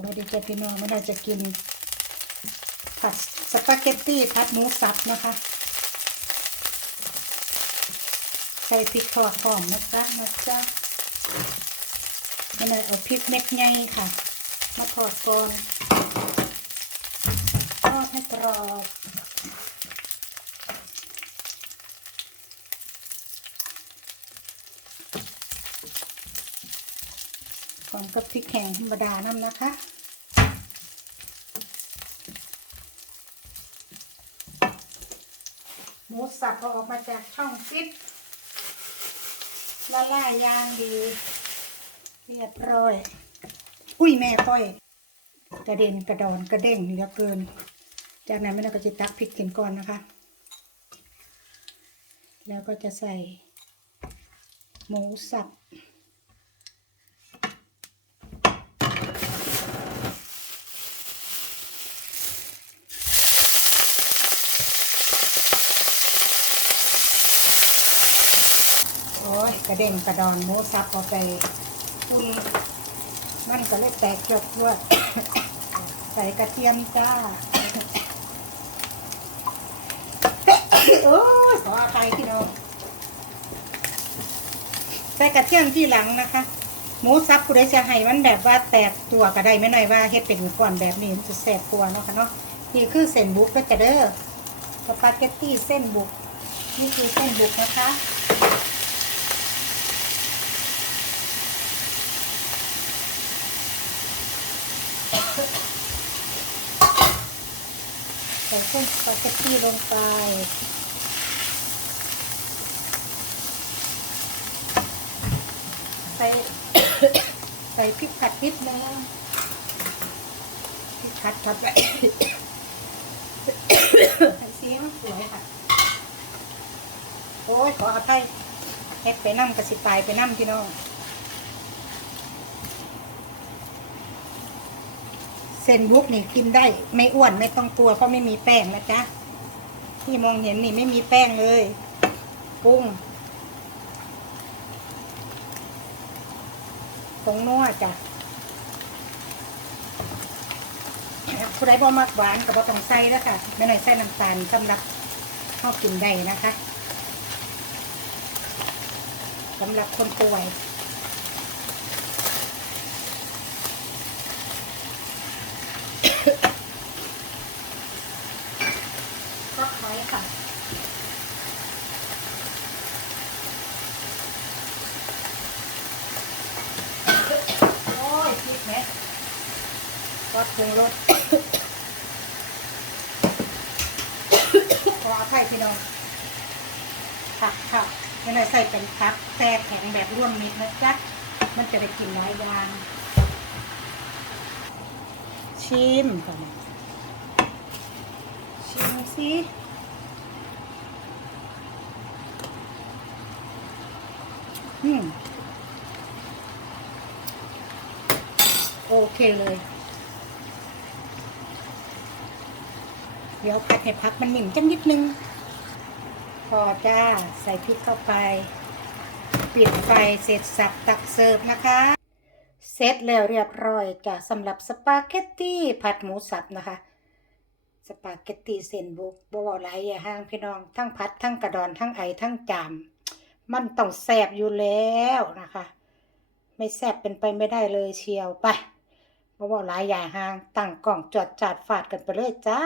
เราดีจ้ะพี่น้องมื่อเราจะกิน ผัดสปาเกตตี้ผัดหมูสับนะคะ ใส่พริกทอดหอมนะจ๊ะนะจ๊ะนี่เลยเอาพริกเม็ดใหญ่ค่ะ มาทอดก่อนทอดให้กรอบพร้อ มกับพริกแห้งธรรมดาน้ำนะคะหมูสับก็ออกมาจากช่องฟิตละลายยางดี เรียบร้อย อุ้ยแม่ต้อย กระเด็นกระดอนกระเด้งเหลือเกิน จากนั้นแม่เราก็จะตักพริกกินก่อนนะคะ แล้วก็จะใส่หมูสับ โอ้ยกระเด้งกระดอนหมูสับเอาไปคุณมันก็เลยแตกจบด้วย ใส่กระเทียมจ้า โอ้ยขออภัยพี่น้องใส่กระเทียมที่หลังนะคะ หมูสับกูได้จะให้มันแบบว่าแตกตัวก็ได้ไม่น้อยว่าเฮ็ดเป็นก่อนแบบนี้มันจะแสบกว่าเนาะค่ะเนาะนี่คือเส้นบุกก็จะเด้อสปาเกตตี้เส้นบุก นี่คือเส้นบุกนะคะ ส่เส้นสปาเกตตี้ลงไป ใส่ ใส่พริกผัดนิดนึงพริกผัดผัดไปใส่ซีมันสวยค่ะ โอ้ยขออภัยเฮ็ดไปน้ำกระสิตายไปน้ำพี่น้อง เส้นบุกนี่กินได้ไม่อ้วนไม่ต้องกลัวเพราะไม่มีแป้งนะจ๊ะที่มองเห็นนี่ไม่มีแป้งเลยปรุงผงนัวจ้ะผู้ใดบ่มักหวานก็บ่ต้องใส่แล้วค่ะไม่หน่อยใส่น้ำตาลสำหรับข้าวกินได้นะคะสำหรับคนป่วย ก็ขายค่ะ โอ้ยพริกไหมก็ ปรุงรสขออภัยพี่น้องผักค่ะไม่ได้ใส่เป็นพักแทรกแข็งแบบร่วมมิตรนะจ๊ะมันจะได้กินหลายอย่าง ชิมก่อนชิมสิอืมโอเคเลย เดี๋ยวผัดให้พักมันหมิ่นจังนิดนึง พอจ้าใส่พริกเข้าไป ปิดไฟเสร็จสับตักเสิร์ฟนะคะ เสร็จแล้วเรียบร้อยจ้ะสำหรับสปาเกตตี้ผัดหมูสับนะคะ สปาเกตตี้เส้นบุกบว้าหลายอย่าห้างพี่น้อง ทั้งพัดทั้งกระดอนทั้งไอทั้งจามมันต้องแสบอยู่แล้วนะคะ ไม่แสบเป็นไปไม่ได้เลยเชียวไปบ่เว้าหลายอย่าห้างตั้งกล่องจอดจาดฟาดกันไปเลยจ้า